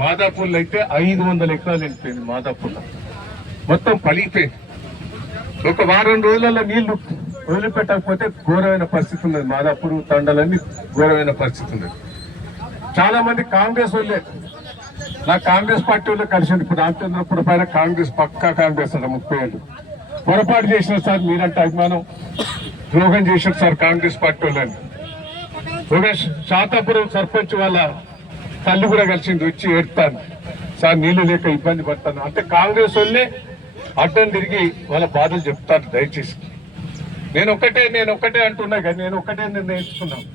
మాదాపూర్లో అయితే ఐదు వందల ఎకరాలు వెళ్ళిపోయింది మాదాపూర్లో. మొత్తం పలిగిపోయింది ఒక వారం రోజులలో నీళ్ళు వదిలిపెట్టకపోతే ఘోరమైన పరిస్థితి ఉన్నది. మాదాపూర్ తండలన్నీ ఘోరమైన పరిస్థితి ఉన్నది. చాలా మంది కాంగ్రెస్ వాళ్ళే. నా కాంగ్రెస్ పార్టీ వాళ్ళు కలిసింది ఇప్పుడు రామచంద్రపురం పైన కాంగ్రెస్ పక్కా కాంగ్రెస్ అంట ముప్పై ఏళ్ళు. పొరపాటు చేసిన సార్ మీరంటే అభిమానం. ద్రోహం చేసిన సార్ కాంగ్రెస్ పార్టీ వాళ్ళని. ఒక శాతాపురం సర్పంచ్ వాళ్ళ తల్లి కూడా కలిసింది వచ్చి ఏడుతాను. సార్ నీళ్ళు లేక ఇబ్బంది పడతాను. అంటే కాంగ్రెస్ వాళ్ళే అడ్డం తిరిగి వాళ్ళ బాధలు చెప్తాను దయచేసి. నేను ఒక్కటే నేను ఒక్కటే అంటున్నా కానీ నేను ఒక్కటే నిర్ణయించుకున్నాను.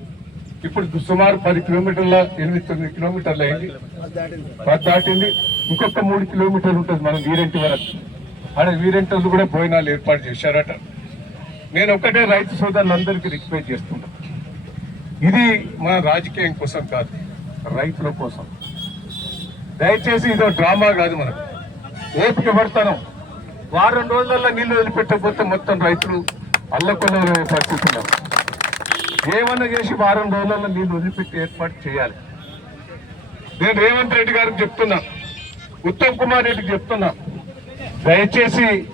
ఇప్పుడు సుమారు పది కిలోమీటర్ల ఎనిమిది తొమ్మిది కిలోమీటర్లు అయింది. పది దాటింది. ఇంకొక మూడు కిలోమీటర్లు ఉంటుంది మనం వీరెంటి వరకు. అక్కడ వీరెంటర్లు కూడా భోజనాలు ఏర్పాటు చేశారట. నేను ఒక్కటే రైతు సోదరులందరికీ రిక్వెస్ట్ చేస్తున్నా. ఇది మన రాజకీయం కోసం కాదు. రైతుల కోసం. దయచేసి ఇదో డ్రామా కాదు మనం ఓపిక పడతాను. వారం రోజులలో నీళ్ళు వదిలిపెట్టకపోతే మొత్తం రైతులు అల్లకొల్ల పరిస్థితి ఉన్నారు ఏమన్నా చేసి వారం రోజులలో నీళ్ళు వదిలిపెట్టి ఏర్పాటు చేయాలి. నేను రేవంత్ రెడ్డి గారికి చెప్తున్నా. ఉత్తమ్ కుమార్ రెడ్డికి చెప్తున్నా. దయచేసి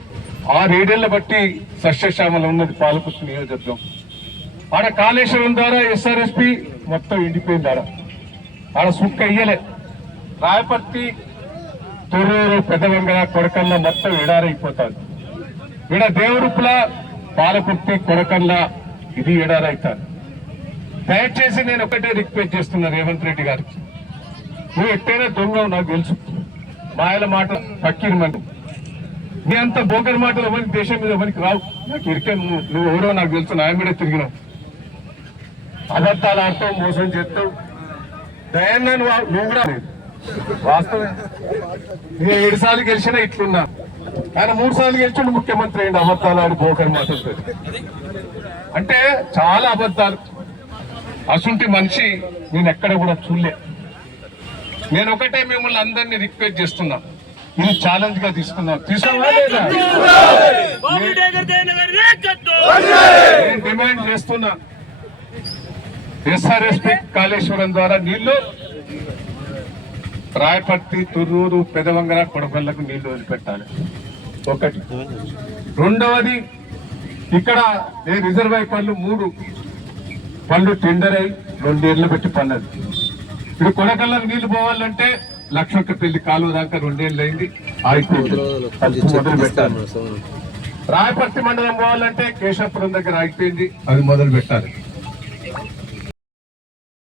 ఆరేడేళ్ళ బట్టి సస్యశ్యామల ఉన్నది పాలకుర్తి నియోజకవర్గం. ఆడ కాళేశ్వరం ద్వారా ఎస్ఆర్ఎస్పి మొత్తం ఎండిపోయింది ఆడ. ఆడ సుక్క ఇయ్యలే. రాయపర్తి తొర్రూరు పెద్దవంగ కొడకల్ల మొత్తం ఎడారైపోతాది ఈడ దేవుడుపుల పాలకుర్తి కొడకల్ల ఇది ఎడారైతారు దయచేసి నేను ఒకటే రిక్వెస్ట్ చేస్తున్నా రేవంత్ రెడ్డి గారికి. నువ్వు ఎట్టైనా దొంగ నాకు తెలుసు. మాయల మాట పక్కీరు మంది. నీ అంత బోకర్ మాటలు ఎవరికి దేశం మీద ఎవరికి రావు. నాకు ఇరికే నువ్వు నువ్వు ఎవరో నాకు తెలుసు నా మీద తిరిగినావు. అబద్ధాలు ఆడతావు మోసం చేస్తావు. దయన్నా నువ్వు కూడా వాస్తవే నేను ఏడు సార్లు గెలిచినా ఇట్లున్నా. ఆయన మూడు సార్లు గెలిచిండు ముఖ్యమంత్రి అయింది అబద్ధాలు ఆడి బోకర్ మాటలు అంటే చాలా అబద్ధాలు. అసుంటి మనిషి నేను ఎక్కడ కూడా చూడలే. నేను ఒకటే మిమ్మల్ని అందరినీ రిక్వెస్ట్ చేస్తున్నా. ఇది ఛాలెంజ్గా తీసుకున్నాం తీసుకోవా లేదా? నేను డిమాండ్ చేస్తున్నా. ఎస్ఆర్ఎస్పి కాళేశ్వరం ద్వారా నీళ్ళు రాయపర్తి తుర్రూరు పెదవంగర కొడపల్లకు నీళ్ళు వదిలిపెట్టాలి. ఒకటి. రెండవది ఇక్కడ ఏ రిజర్వాయర్ పనులు మూడు. పనులు టెండర్ అయి రెండేళ్ళు పెట్టి పన్నది ఇప్పుడు కొడకల్లకు నీళ్ళు పోవాలంటే లక్షొక్క పెళ్ళి కాలువ దాకా రెండేళ్ళు అయింది. ఆగిపోయింది. రాయపర్తి మండలం పోవాలంటే కేశాపురం దగ్గర ఆగిపోయింది. అది మొదలు పెట్టాలి